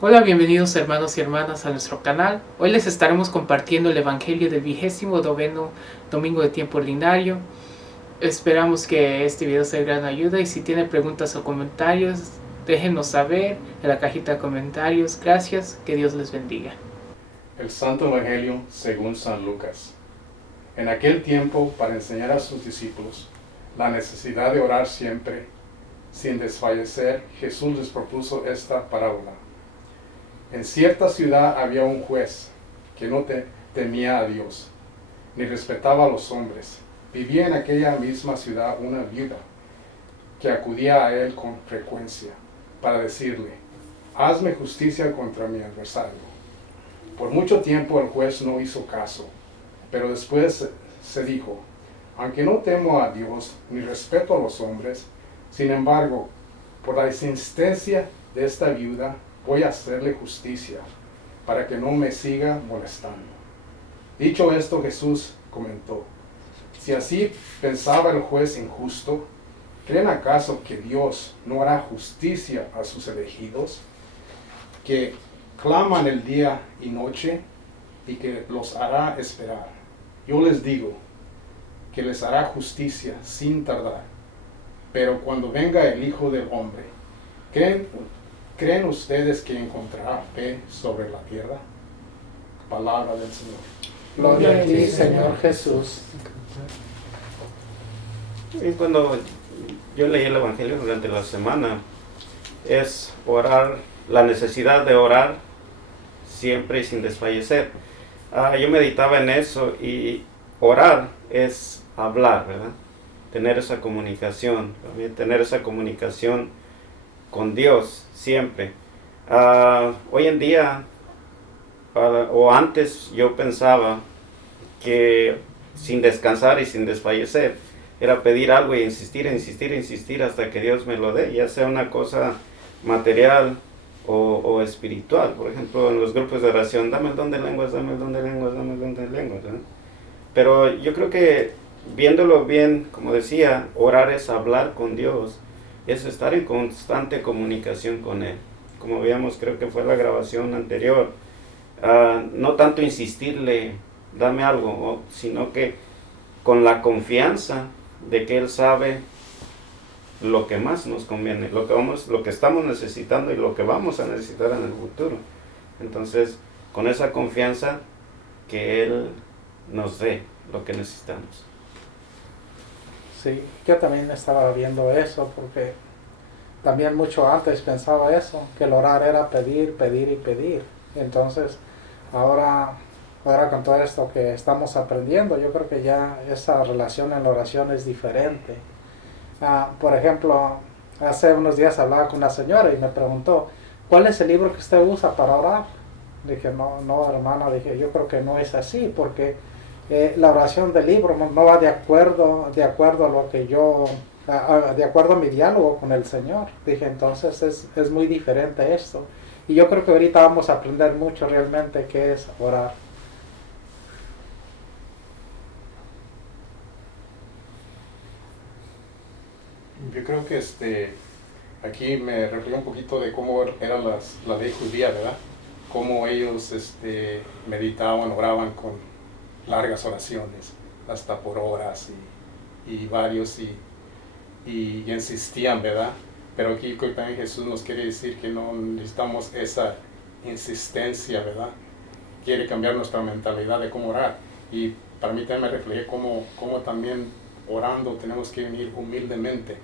Hola, bienvenidos hermanos y hermanas a nuestro canal. Hoy les estaremos compartiendo el Evangelio del 29º domingo de tiempo ordinario. Esperamos que este video sea de gran ayuda y si tienen preguntas o comentarios, déjenos saber en la cajita de comentarios. Gracias, que Dios les bendiga. El Santo Evangelio según San Lucas. En aquel tiempo, para enseñar a sus discípulos la necesidad de orar siempre, sin desfallecer, Jesús les propuso esta parábola. En cierta ciudad había un juez que no temía a Dios, ni respetaba a los hombres. Vivía en aquella misma ciudad una viuda, que acudía a él con frecuencia, para decirle: hazme justicia contra mi adversario. Por mucho tiempo el juez no hizo caso, pero después se dijo: aunque no temo a Dios ni respeto a los hombres, sin embargo, por la insistencia de esta viuda, voy a hacerle justicia, para que no me siga molestando. Dicho esto, Jesús comentó: si así pensaba el juez injusto, ¿creen acaso que Dios no hará justicia a sus elegidos, que claman el día y noche, y que los hará esperar? Yo les digo que les hará justicia sin tardar. Pero cuando venga el Hijo del Hombre, ¿creen ustedes que encontrará fe sobre la tierra? Palabra del Señor. Gloria a ti, Señor Jesús. Y cuando yo leí el Evangelio durante la semana, es orar, la necesidad de orar siempre y sin desfallecer. Yo meditaba en eso y orar es hablar, ¿verdad? Tener esa comunicación, también tener esa comunicación con Dios siempre. Hoy en día, o antes yo pensaba que sin descansar y sin desfallecer era pedir algo y insistir hasta que Dios me lo dé, ya sea una cosa material o espiritual. Por ejemplo, en los grupos de oración: dame el don de lenguas, dame el don de lenguas, dame el don de lenguas, ¿eh? Pero yo creo que viéndolo bien, como decía, orar es hablar con Dios, es estar en constante comunicación con Él. Como veíamos, creo que fue la grabación anterior, no tanto insistirle, dame algo, sino que con la confianza de que Él sabe lo que más nos conviene, lo que estamos necesitando y lo que vamos a necesitar en el futuro. Entonces, con esa confianza, que Él nos dé lo que necesitamos. Sí, yo también estaba viendo eso porque también mucho antes pensaba eso, que el orar era pedir, pedir y pedir. Entonces, ahora con todo esto que estamos aprendiendo, yo creo que ya esa relación en la oración es diferente. Por ejemplo, hace unos días hablaba con una señora y me preguntó: ¿cuál es el libro que usted usa para orar? Dije: no hermana, dije, yo creo que no es así, porque la oración del libro no va de acuerdo a lo que yo, de acuerdo a mi diálogo con el Señor. Dije: entonces es muy diferente esto. Y yo creo que ahorita vamos a aprender mucho realmente qué es orar. Yo creo que aquí me refleja un poquito de cómo era la ley judía, ¿verdad? Cómo ellos meditaban, oraban con largas oraciones, hasta por horas y varios, y insistían, ¿verdad? Pero aquí también Jesús nos quiere decir que no necesitamos esa insistencia, ¿verdad? Quiere cambiar nuestra mentalidad de cómo orar. Y para mí también me refleja cómo también orando tenemos que venir humildemente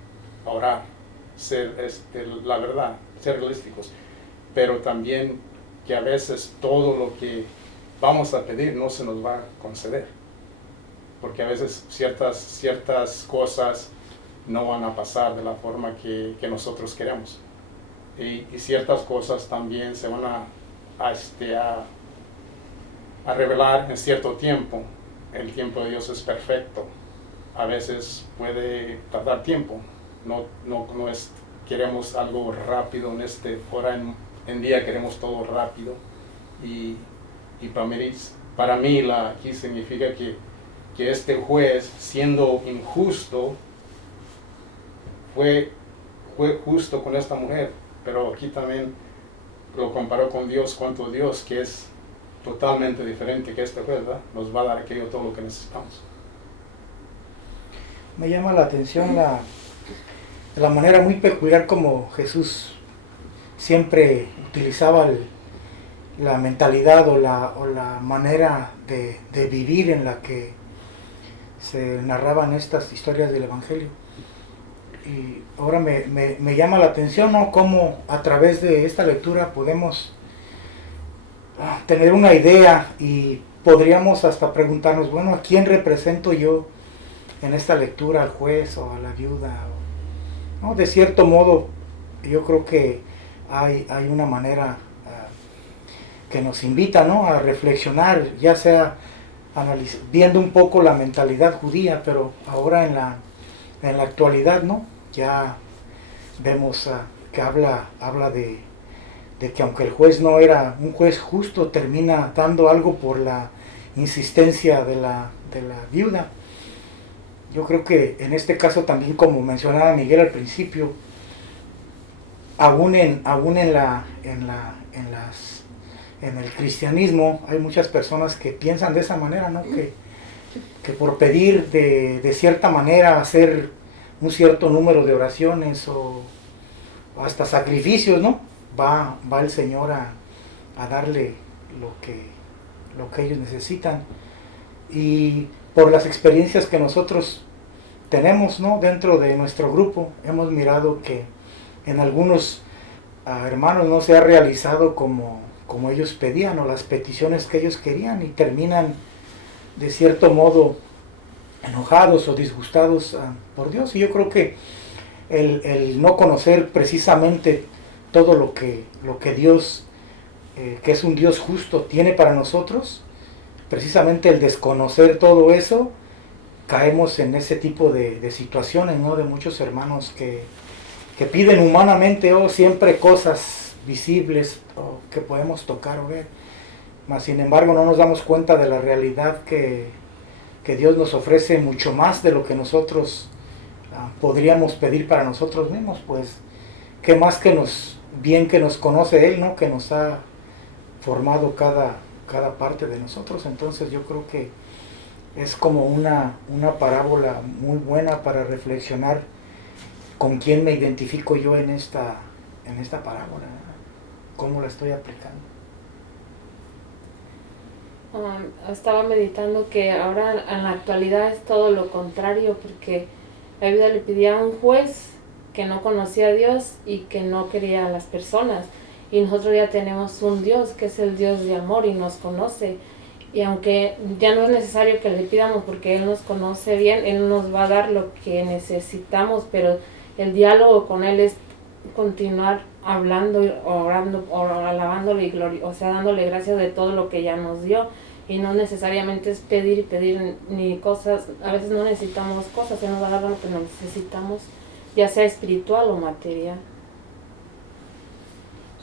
a orar, ser la verdad, ser realísticos, pero también que a veces todo lo que vamos a pedir no se nos va a conceder, porque a veces ciertas cosas no van a pasar de la forma que nosotros queremos, y ciertas cosas también se van a revelar en cierto tiempo. El tiempo de Dios es perfecto. A veces puede tardar tiempo. No es, queremos algo rápido en hora en día, queremos todo rápido. Y para mí aquí significa que este juez, siendo injusto, fue justo con esta mujer. Pero aquí también lo comparó con Dios, cuanto Dios, que es totalmente diferente que este juez, ¿verdad? Nos va a dar aquello todo lo que necesitamos. Me llama la atención la manera muy peculiar como Jesús siempre utilizaba la mentalidad o la manera de vivir en la que se narraban estas historias del Evangelio. Y ahora me llama la atención, ¿no?, cómo a través de esta lectura podemos tener una idea y podríamos hasta preguntarnos, bueno, ¿a quién represento yo en esta lectura? ¿Al juez o a la viuda? ¿No? De cierto modo, yo creo que hay una manera que nos invita, ¿no?, a reflexionar, ya sea viendo un poco la mentalidad judía, pero ahora en la actualidad, ¿no?, ya vemos que habla de que aunque el juez no era un juez justo, termina dando algo por la insistencia de la viuda. Yo creo que en este caso también, como mencionaba Miguel al principio, aún en el cristianismo hay muchas personas que piensan de esa manera, ¿no?, que por pedir de cierta manera, hacer un cierto número de oraciones o hasta sacrificios, ¿no?, va el Señor a darle lo que ellos necesitan. Y por las experiencias que nosotros tenemos, ¿no?, dentro de nuestro grupo, hemos mirado que en algunos hermanos no se ha realizado como ellos pedían o las peticiones que ellos querían, y terminan de cierto modo enojados o disgustados por Dios. Y yo creo que el no conocer precisamente todo lo que Dios, que es un Dios justo, tiene para nosotros, precisamente el desconocer todo eso, caemos en ese tipo de situaciones, ¿no?, de muchos hermanos que piden humanamente siempre cosas visibles o que podemos tocar o ver, mas sin embargo no nos damos cuenta de la realidad que Dios nos ofrece mucho más de lo que nosotros podríamos pedir para nosotros mismos. Pues qué más que nos conoce Él, ¿no?, que nos ha formado cada parte de nosotros. Entonces yo creo que es como una parábola muy buena para reflexionar con quién me identifico yo en esta parábola, cómo la estoy aplicando. Estaba meditando que ahora en la actualidad es todo lo contrario, porque la Biblia le pedía a un juez que no conocía a Dios y que no quería a las personas, y nosotros ya tenemos un Dios que es el Dios de amor y nos conoce, y aunque ya no es necesario que le pidamos porque Él nos conoce bien, Él nos va a dar lo que necesitamos, pero el diálogo con Él es continuar hablando, orando, alabándole y dándole gracias de todo lo que ya nos dio. Y no necesariamente es pedir y pedir ni cosas. A veces no necesitamos cosas, Él nos va a dar lo que necesitamos, ya sea espiritual o material.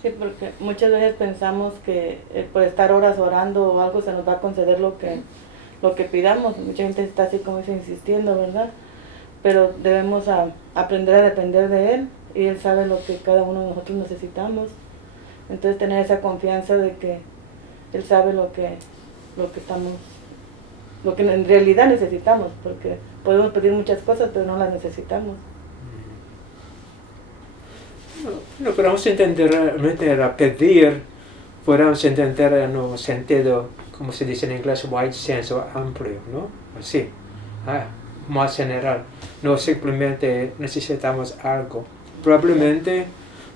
Sí, porque muchas veces pensamos que por estar horas orando o algo se nos va a conceder lo que pidamos. Mucha gente está así como dice, insistiendo, ¿verdad? Pero debemos aprender a depender de Él, y Él sabe lo que cada uno de nosotros necesitamos. Entonces tener esa confianza de que Él sabe lo que en realidad necesitamos, porque podemos pedir muchas cosas pero no las necesitamos. No podemos entender realmente a pedir, podemos entender en un sentido, como se dice en inglés, wide sense, o amplio, ¿no? Así, más general. No simplemente necesitamos algo. Probablemente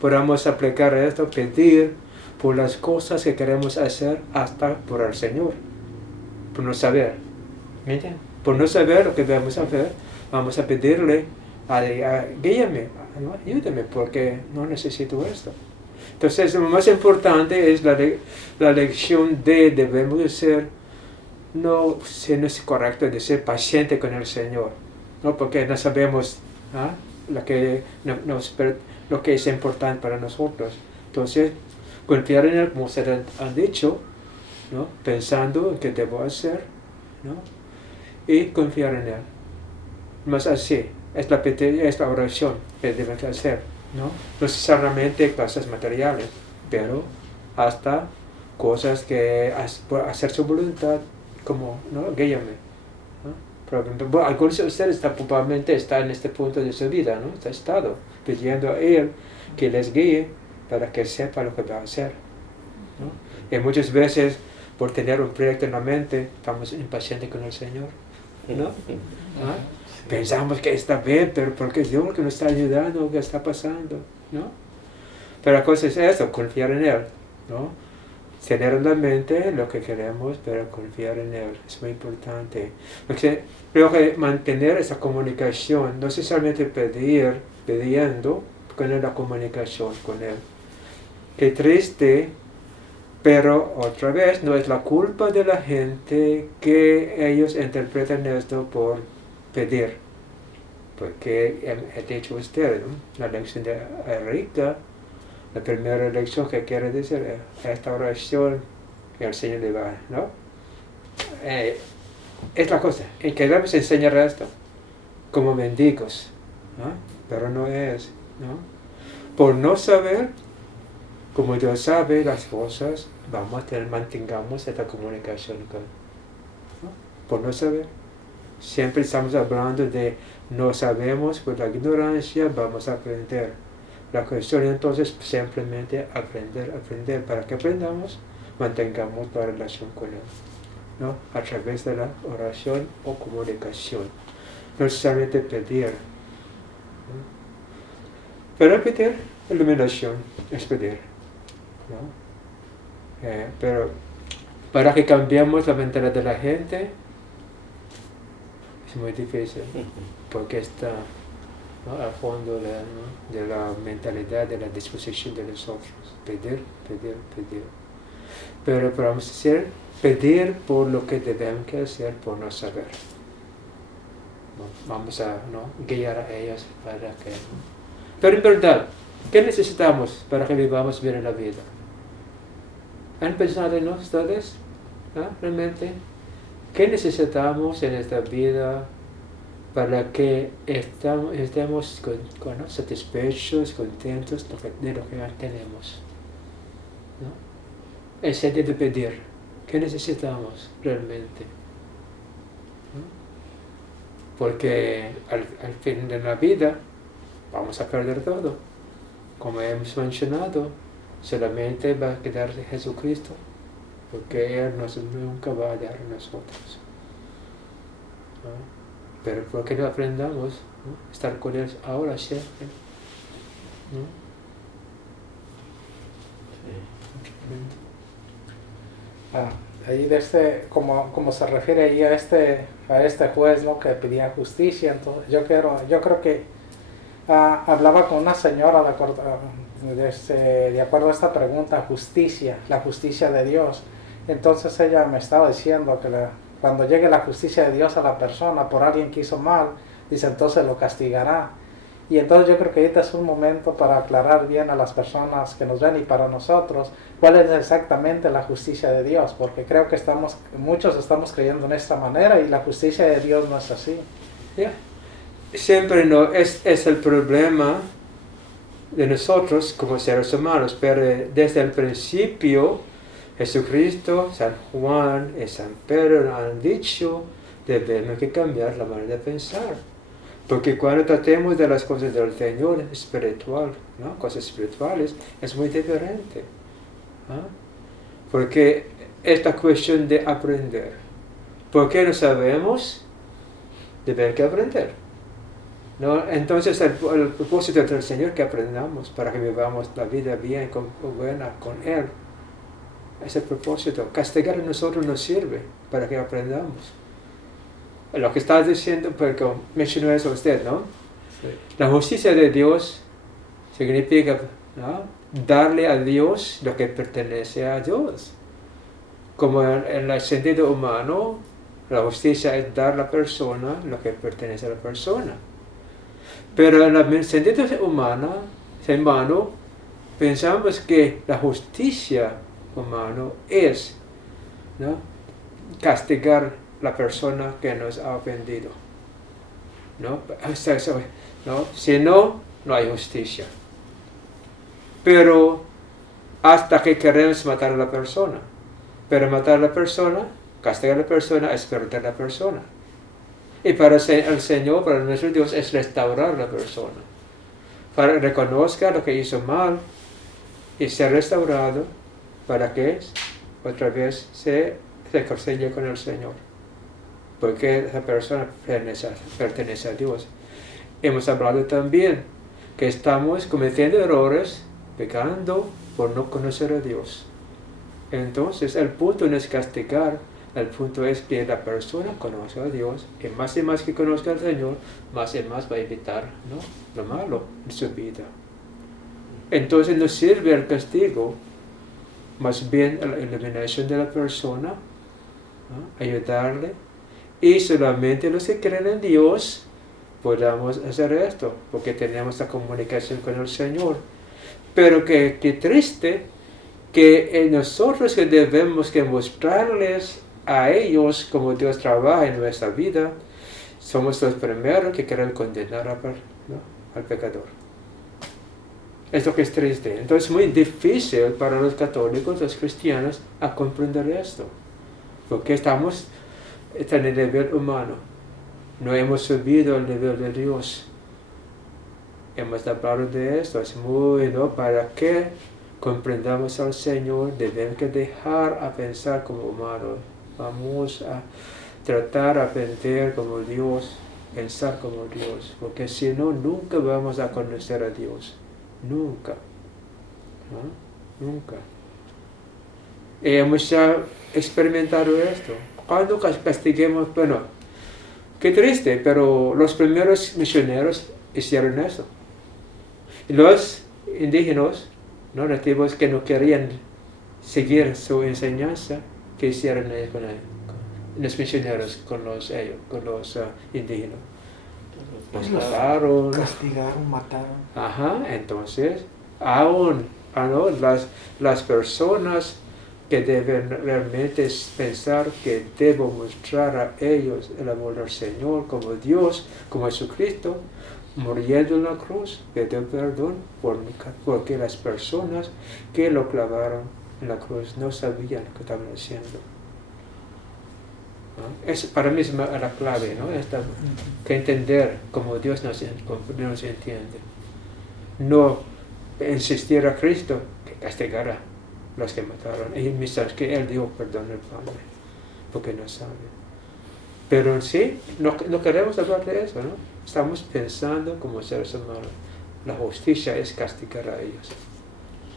podamos aplicar esto, pedir por las cosas que queremos hacer, hasta por el Señor, por no saber. ¿Me entiendes? Por no saber lo que debemos hacer, vamos a pedirle, guíame, ayúdame, porque no necesito esto. Entonces, lo más importante es la lección debemos de ser, no es correcto de ser paciente con el Señor, ¿no? Porque no sabemos lo que es importante para nosotros. Entonces, confiar en Él, como se han dicho, ¿no?, pensando en qué debo hacer, ¿no?, y confiar en Él. Más así, es la oración que debemos hacer, ¿no? No necesariamente cosas materiales, pero hasta cosas que por hacer su voluntad, como, ¿no? Guíame. Bueno, algunos de ustedes probablemente están en este punto de su vida, ¿no? Está estado pidiendo a Él que les guíe para que sepa lo que va a hacer, ¿no? Y muchas veces, por tener un proyecto en la mente, estamos impacientes con el Señor, ¿no? ¿Ah? Pensamos que está bien, pero ¿por qué Dios que nos está ayudando? ¿Qué está pasando? ¿No? Pero la cosa es eso, confiar en Él, ¿no? Tener en la mente lo que queremos, pero confiar en Él es muy importante. Porque creo que mantener esa comunicación, no necesariamente pidiendo, con la comunicación con Él. Qué triste, pero otra vez no es la culpa de la gente que ellos interpretan esto por pedir. Porque he dicho a usted, ¿no? La lección de Erika, la primera lección que quiere decir esta oración que el Señor le va, ¿no? Es la cosa, y queremos enseñar esto como mendigos, ¿no? Pero no es, ¿no? Por no saber, como Dios sabe las cosas, mantengamos esta comunicación con Él, ¿no? Por no saber, siempre estamos hablando de no sabemos, por la ignorancia vamos a aprender. La cuestión entonces simplemente aprender. Para que aprendamos, mantengamos la relación con Él, ¿no? A través de la oración o comunicación. No necesariamente pedir, ¿no? Pero pedir, iluminación es pedir, ¿no? Pero para que cambiemos la mentalidad de la gente, es muy difícil, porque está, ¿no?, al fondo de la mentalidad, de la disposición de nosotros. Pedir. Pero podemos decir, pedir por lo que debemos hacer por no saber. Vamos a, ¿no?, guiar a ellos para que... Pero en verdad, ¿qué necesitamos para que vivamos bien en la vida? ¿Han pensado en ustedes? ¿Ah? ¿Realmente? ¿Qué necesitamos en esta vida para que estemos satisfechos, contentos de lo que ya tenemos? ¿No? El sentido de pedir. ¿Qué necesitamos realmente? ¿No? Porque al fin de la vida vamos a perder todo. Como hemos mencionado, solamente va a quedar de Jesucristo, porque Él nunca va a dar a nosotros, ¿no? Pero ¿por qué no aprendamos, ¿no?, estar con Él ahora siempre, ¿no? Ahí como se refiere ahí a este juez, ¿no?, que pedía justicia. Entonces yo creo que hablaba con una señora de acuerdo a esta pregunta, justicia, la justicia de Dios. Entonces ella me estaba diciendo que cuando llegue la justicia de Dios a la persona por alguien que hizo mal, dice, entonces lo castigará. Y entonces yo creo que ahorita es un momento para aclarar bien a las personas que nos ven y para nosotros cuál es exactamente la justicia de Dios, porque creo que muchos estamos creyendo en esta manera y la justicia de Dios no es así. Yeah. Siempre no es el problema de nosotros como seres humanos, pero desde el principio Jesucristo, San Juan y San Pedro han dicho debemos que cambiar la manera de pensar, porque cuando tratemos de las cosas del Señor espiritual, ¿no?, cosas espirituales, es muy diferente, ¿no? Porque es la cuestión de aprender. ¿Por qué no sabemos? Debemos que aprender, ¿no? Entonces el propósito del Señor es que aprendamos para que vivamos la vida bien, buena con Él. Es el propósito. Castigar a nosotros nos sirve para que aprendamos. Lo que está diciendo, porque mencionó eso usted, ¿no? Sí. La justicia de Dios significa, ¿no?, darle a Dios lo que pertenece a Dios. Como en el sentido humano, la justicia es dar a la persona lo que pertenece a la persona. Pero en el sentido humano, pensamos que la justicia humana es, ¿no?, castigar a la persona que nos ha ofendido, ¿no? Si no, no hay justicia. Pero hasta que queremos matar a la persona. Pero matar a la persona, castigar a la persona, es perder a la persona. Y para el Señor, para nuestro Dios, es restaurar a la persona. Para que reconozca lo que hizo mal y ser restaurado para que otra vez se reconcilie con el Señor. Porque esa persona pertenece a Dios. Hemos hablado también que estamos cometiendo errores, pecando por no conocer a Dios. Entonces el punto no es castigar, el punto es que la persona conozca a Dios, y más que conozca al Señor, más y más va a evitar, ¿no?, lo malo en su vida. Entonces no sirve el castigo, más bien la iluminación de la persona, ¿no?, ayudarle, y solamente los que creen en Dios podamos hacer esto, porque tenemos la comunicación con el Señor. Pero qué triste que nosotros que debemos que mostrarles a ellos cómo Dios trabaja en nuestra vida, somos los primeros que quieren condenar al pecador. Esto que es triste. Entonces es muy difícil para los católicos, los cristianos, a comprender esto. Porque estamos en el nivel humano. No hemos subido al nivel de Dios. Hemos hablado de esto. Es muy, ¿no?, para que comprendamos al Señor, debemos que dejar a pensar como humanos. Vamos a tratar de aprender como Dios, pensar como Dios, porque si no, nunca vamos a conocer a Dios. Nunca. ¿No? Nunca. Y hemos ya experimentado esto. Cuando castiguemos, bueno, qué triste, pero los primeros misioneros hicieron eso. Y los indígenas, ¿no?, nativos que no querían seguir su enseñanza, que hicieron ellos con los misioneros, con los indígenos. Los mataron. Castigaron, mataron. Ajá, entonces, aún las personas que deben realmente pensar que debo mostrar a ellos el amor del Señor como Dios, como Jesucristo, muriendo en la cruz, pidió perdón porque las personas que lo clavaron en la cruz no sabían lo que estaban haciendo. ¿No? Para mí es la clave, ¿no? Que entender como Dios nos entiende. No insistir a Cristo que castigará a los que mataron. Y mientras que Él dio perdón al Padre, porque no sabe. Pero sí, no queremos hablar de eso, ¿no? Estamos pensando como seres humanos. La justicia es castigar a ellos.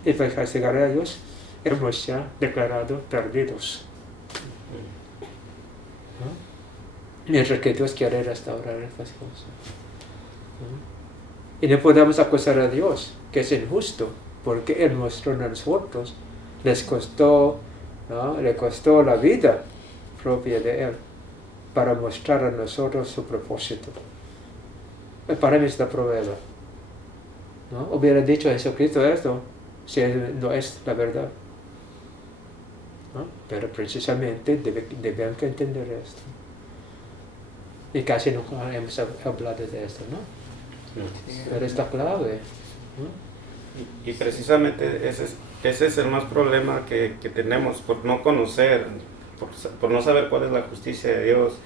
Y para castigar a ellos, hemos ya declarado perdidos. ¿No? Mientras que Dios quiere restaurar estas cosas. ¿No? Y no podemos acusar a Dios, que es injusto, porque Él mostró a nosotros, le costó la vida propia de Él, para mostrar a nosotros su propósito. Para mí es la prueba. ¿No? Hubiera dicho a Jesucristo esto, si no es la verdad. ¿No? Pero precisamente debemos entender esto. Y casi no hemos hablado de esto, ¿no? Pero es la clave. ¿No? Y precisamente ese es el más problema que tenemos, por no conocer, por no saber cuál es la justicia de Dios.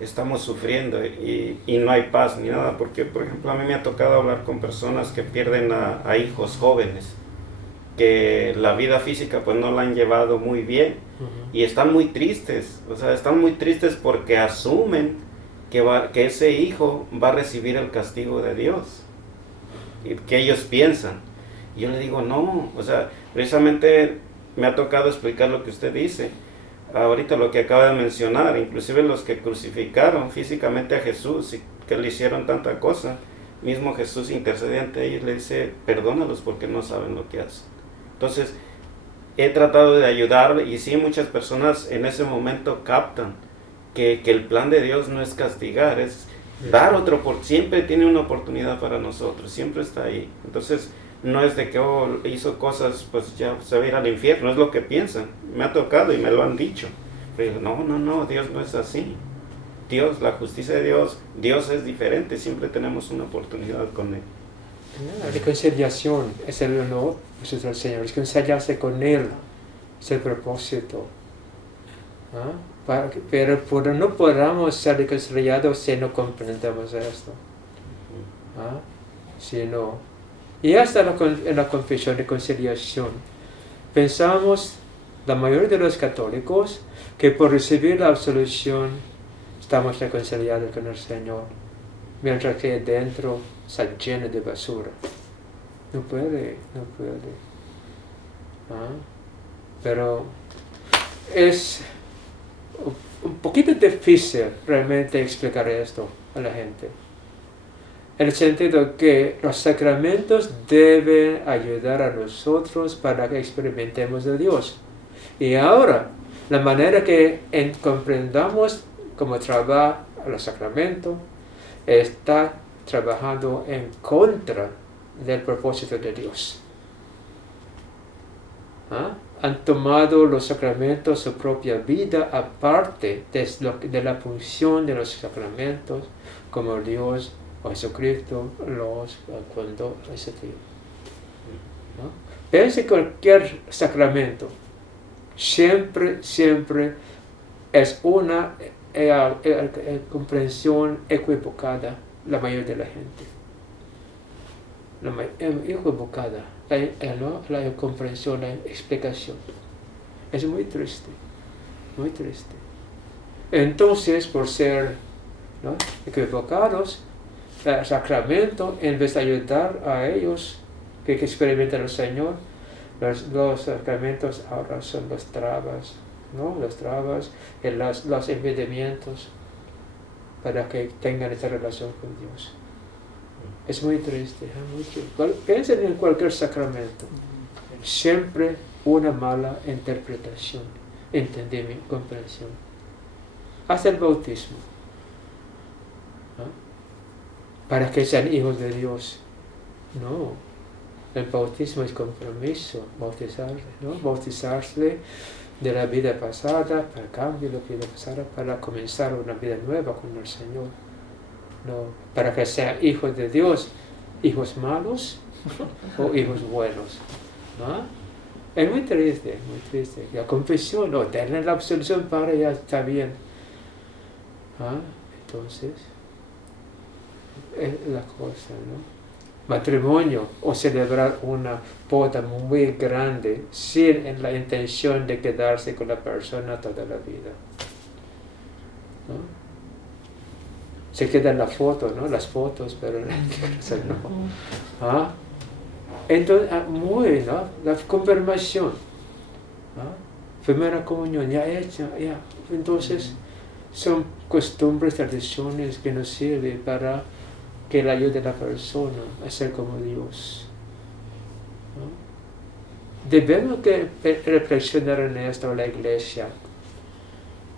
Estamos sufriendo y no hay paz ni nada, porque por ejemplo a mí me ha tocado hablar con personas que pierden a hijos jóvenes, que la vida física pues no la han llevado muy bien, y están muy tristes, o sea, están muy tristes porque asumen que ese hijo va a recibir el castigo de Dios, y que ellos piensan. Y yo le digo, no, o sea, precisamente me ha tocado explicar lo que usted dice. Ahorita lo que acaba de mencionar, inclusive los que crucificaron físicamente a Jesús y que le hicieron tanta cosa, mismo Jesús intercede ante ellos y le dice, perdónalos porque no saben lo que hacen. Entonces, he tratado de ayudar, y sí, muchas personas en ese momento captan que el plan de Dios no es castigar, es dar siempre tiene una oportunidad para nosotros, siempre está ahí. Entonces, no es de que hizo cosas, pues ya se va a ir al infierno, es lo que piensan. Me ha tocado y me lo han dicho. Pero no, Dios no es así. Dios, la justicia de Dios es diferente, siempre tenemos una oportunidad con Él. La reconciliación es el honor del Señor, reconciliarse con Él es el propósito. Pero no podamos ser reconciliados si no comprendemos esto. Y hasta en la confesión de conciliación, pensamos, la mayoría de los católicos, que por recibir la absolución estamos reconciliados con el Señor, mientras que dentro está lleno de basura. No puede. Pero es un poquito difícil realmente explicar esto a la gente. En el sentido que los sacramentos deben ayudar a nosotros para que experimentemos a Dios. Y ahora, la manera que comprendamos cómo trabaja los sacramentos está trabajando en contra del propósito de Dios. Han tomado los sacramentos su propia vida aparte de la función de los sacramentos como Dios o Jesucristo cuando recibió. Piense cualquier sacramento siempre es una comprensión equivocada la mayoría de la gente. Equivocada la comprensión, la explicación. Es muy triste. Entonces, por ser equivocados, el sacramento, en vez de ayudar a ellos que experimenten al Señor, los sacramentos ahora son las trabas, las trabas y los impedimentos para que tengan esta relación con Dios. Es muy triste. Piensen en cualquier sacramento. Siempre una mala interpretación, entendimiento, comprensión. Hasta el bautismo. Para que sean hijos de Dios. No. El bautismo es compromiso, bautizarse de la vida pasada, para cambio de la vida pasada, para comenzar una vida nueva con el Señor. No, para que sean hijos de Dios, hijos malos o hijos buenos. Es muy triste. La confesión, tener la absolución para ya está bien. Entonces, es la cosa, matrimonio o celebrar una boda muy grande sin la intención de quedarse con la persona toda la vida. Se quedan las fotos, las fotos, pero no. Entonces, la confirmación, primera comunión ya hecha, entonces son costumbres, tradiciones que nos sirven para que le ayude a la persona a ser como Dios. Debemos que reflexionar en esto la iglesia.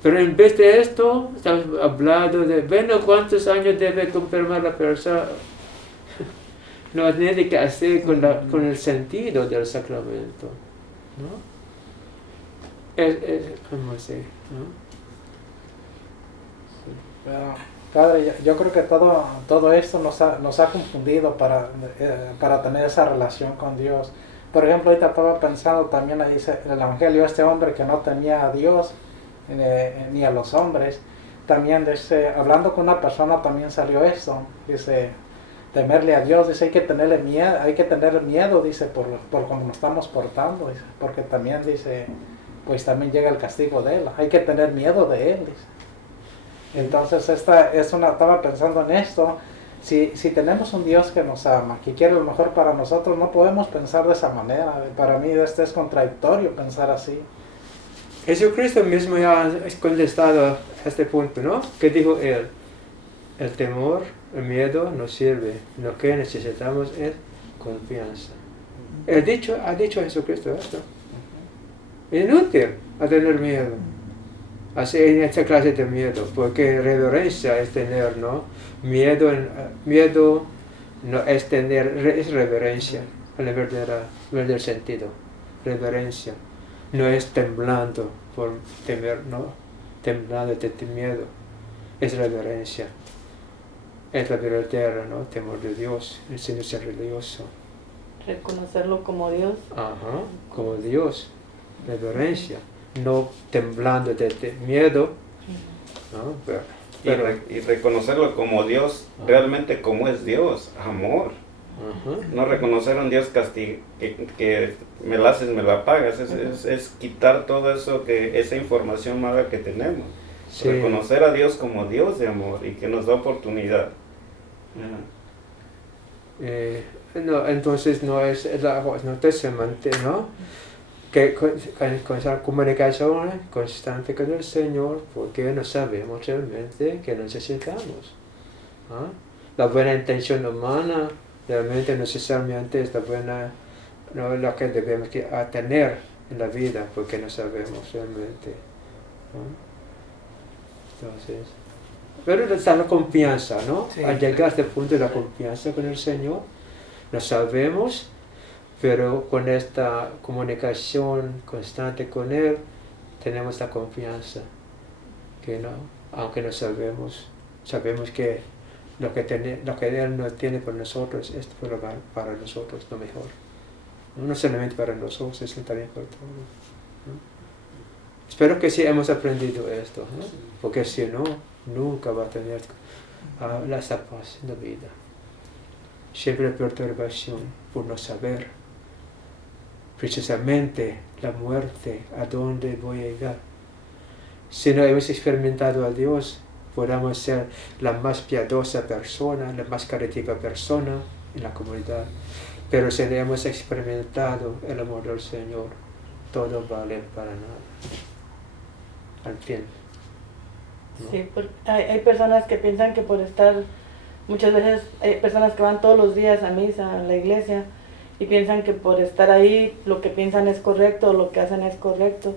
Pero en vez de esto, estamos hablando de, ¿cuántos años debe confirmar la persona? No tiene que hacer con el sentido del sacramento. ¿Cómo se? Padre, yo creo que todo esto nos ha confundido para tener esa relación con Dios. Por ejemplo, ahorita estaba pensando también, ahí dice el Evangelio, este hombre que no temía a Dios ni a los hombres, también hablando con una persona también salió esto, dice, temerle a Dios, dice, hay que tener miedo, dice, por cómo nos estamos portando, dice, porque también dice, pues también llega el castigo de Él, hay que tener miedo de Él, dice. Entonces estaba pensando en esto, si tenemos un Dios que nos ama, que quiere lo mejor para nosotros, no podemos pensar de esa manera. Para mí es contradictorio pensar así. Jesucristo mismo ya ha contestado a este punto, ¿no? ¿Qué dijo Él? El temor, el miedo no sirve. Lo que necesitamos es confianza. Ha dicho Jesucristo esto. Es inútil a tener miedo. Así en esta clase de miedo, porque reverencia es tener, ¿no? Miedo no es tener, es reverencia, en el verdadero sentido. Reverencia. No es temblando por temer, no. Temblando de miedo. Es reverencia. es la verdadera, ¿no? Temor de Dios, enseñarse religioso. Reconocerlo como Dios. Ajá, como Dios, reverencia, no temblando de miedo, ¿no? Y reconocerlo como Dios, realmente como es Dios, amor. Ajá. No reconocer a un Dios que me la haces, me la pagas, es quitar todo eso, esa información mala que tenemos. Sí. Reconocer a Dios como Dios de amor y que nos da oportunidad. No, entonces no es no te se mantiene, ¿no? Que con esa comunicación constante con el Señor, porque no sabemos realmente que necesitamos. ¿Ah? La buena intención humana realmente necesariamente es la buena, no lo que debemos tener en la vida, porque no sabemos realmente. ¿No? Entonces, pero está la confianza, ¿no? Sí. Al llegar a este punto de la confianza con el Señor, lo sabemos, pero con esta comunicación constante con Él, tenemos la confianza, que no, aunque no sabemos que lo que Él no tiene para nosotros es para nosotros lo mejor. No solamente para nosotros, sino también para todos. ¿No? Espero que sí hemos aprendido esto, ¿no? Porque si no, nunca va a tener esa paz en la vida. Siempre perturbación por no saber precisamente la muerte, a dónde voy a llegar. Si no hemos experimentado a Dios, podamos ser la más piadosa persona, la más carítica persona en la comunidad. Pero si no hemos experimentado el amor del Señor, todo vale para nada. Al fin. ¿No? Sí, porque hay personas que piensan que por estar, muchas veces hay personas que van todos los días a misa, a la iglesia, y piensan que por estar ahí lo que piensan es correcto, o lo que hacen es correcto.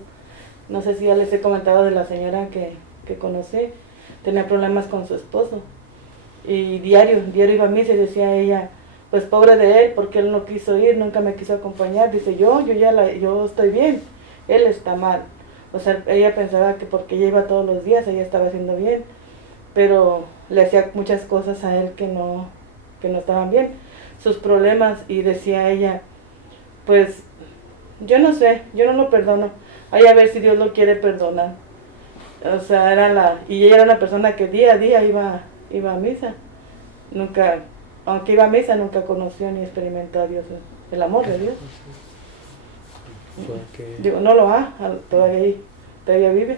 No sé si ya les he comentado de la señora que conocí, tenía problemas con su esposo, y diario iba a misa y decía ella, pues pobre de él, porque él no quiso ir, nunca me quiso acompañar. Dice, yo estoy bien, él está mal. O sea, ella pensaba que porque ella iba todos los días, ella estaba haciendo bien, pero le hacía muchas cosas a él que no estaban bien, sus problemas, y decía ella, pues, yo no sé, yo no lo perdono, hay a ver si Dios lo quiere perdonar. O sea, y ella era una persona que día a día iba a misa, nunca, aunque iba a misa, nunca conoció ni experimentó a Dios, el amor de Dios. Porque, Digo, no lo ha, todavía vive.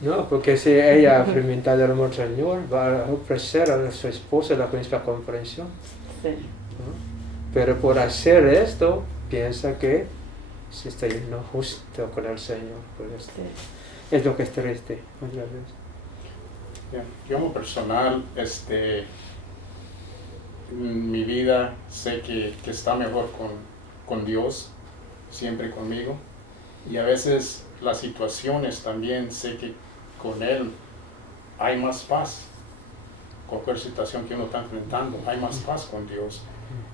no, porque si ella ha experimentado el amor del Señor, va a ofrecer a su esposa la misma comprensión. Sí. ¿No? Pero por hacer esto, piensa que se está yendo justo con el Señor. Por esto. Sí. Es lo que es triste, otra vez. Bien, yo en lo personal, mi vida sé que está mejor con Dios, siempre conmigo, y a veces las situaciones también sé que con Él hay más paz. Cualquier situación que uno está enfrentando, hay más paz con Dios,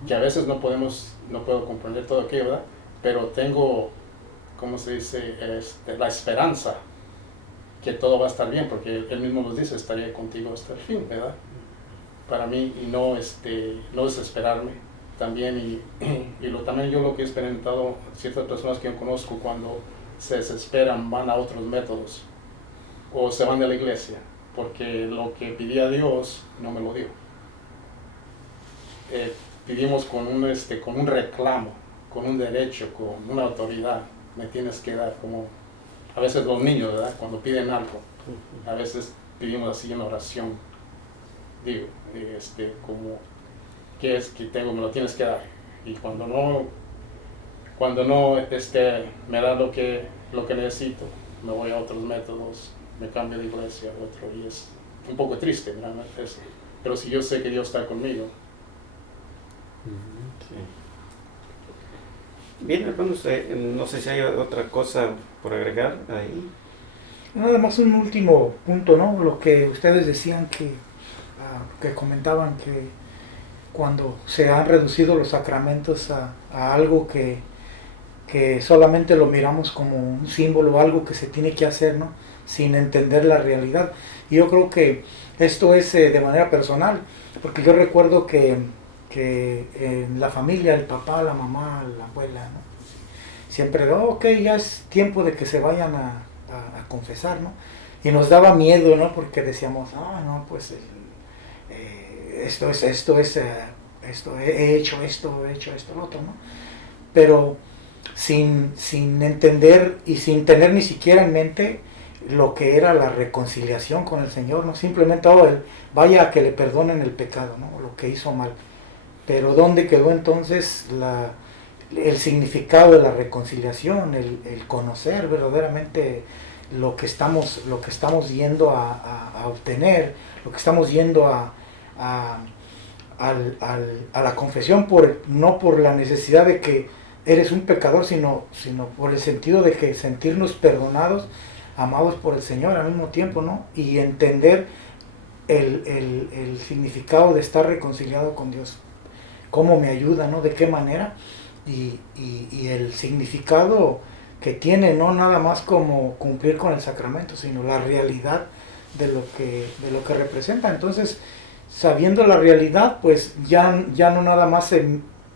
que a veces no puedo comprender todo aquello, ¿verdad? Pero tengo, ¿cómo se dice? La esperanza que todo va a estar bien, porque Él mismo nos dice, estaré contigo hasta el fin, ¿verdad? Para mí, y no desesperarme también, también yo lo que he experimentado, ciertas personas que yo conozco, cuando se desesperan, van a otros métodos, o se van de la iglesia, porque lo que pedí a Dios no me lo dio. Pedimos con un reclamo, con un derecho, con una autoridad, me tienes que dar, como a veces los niños, ¿verdad? Cuando piden algo, a veces pedimos así en oración, digo, como, ¿qué es que tengo? Me lo tienes que dar. Y cuando no me da lo que necesito, me voy a otros métodos, me cambio de iglesia a otro, y es un poco triste, ¿verdad? Pero si yo sé que Dios está conmigo. Sí. Bien, hermanos, no sé si hay otra cosa por agregar ahí. Nada más un último punto, ¿no? Lo que ustedes decían que comentaban que cuando se han reducido los sacramentos a algo que que solamente lo miramos como un símbolo, algo que se tiene que hacer, ¿no? Sin entender la realidad. Y yo creo que esto es de manera personal, porque yo recuerdo que en la familia, el papá, la mamá, la abuela, ¿no? Siempre, ok, ya es tiempo de que se vayan a confesar, ¿no? Y nos daba miedo, ¿no? Porque decíamos, no, pues he hecho esto, lo otro, ¿no? Pero sin entender y sin tener ni siquiera en mente lo que era la reconciliación con el Señor, ¿no? Simplemente, vaya a que le perdonen el pecado, ¿no? Lo que hizo mal. Pero ¿dónde quedó entonces el significado de la reconciliación, el conocer verdaderamente lo que estamos yendo a obtener, lo que estamos yendo a la confesión, no por la necesidad de que eres un pecador, sino por el sentido de que sentirnos perdonados, amados por el Señor al mismo tiempo, ¿no? Y entender el significado de estar reconciliado con Dios, cómo me ayuda, ¿no? De qué manera, y el significado que tiene, no nada más como cumplir con el sacramento, sino la realidad de lo que representa. Entonces, sabiendo la realidad, pues ya no nada más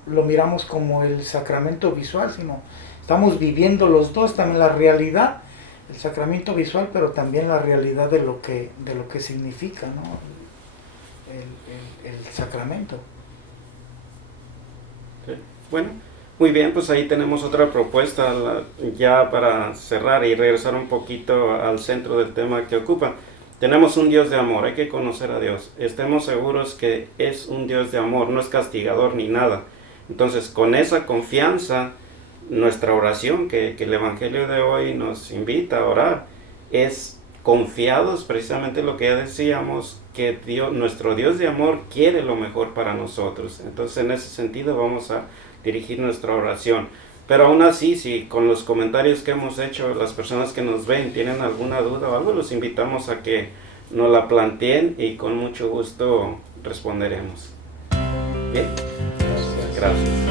lo miramos como el sacramento visual, sino estamos viviendo los dos, también la realidad, el sacramento visual, pero también la realidad de lo que significa, ¿no? el sacramento. Sí. Bueno, muy bien, pues ahí tenemos otra propuesta ya para cerrar y regresar un poquito al centro del tema que ocupa. Tenemos un Dios de amor, hay que conocer a Dios. Estemos seguros que es un Dios de amor, no es castigador ni nada. Entonces, con esa confianza, nuestra oración que el Evangelio de hoy nos invita a orar es confiados precisamente en lo que ya decíamos, que nuestro Dios de amor quiere lo mejor para nosotros. Entonces, en ese sentido vamos a dirigir nuestra oración. Pero aún así, si con los comentarios que hemos hecho, las personas que nos ven tienen alguna duda o algo, los invitamos a que nos la planteen y con mucho gusto responderemos. Bien, gracias.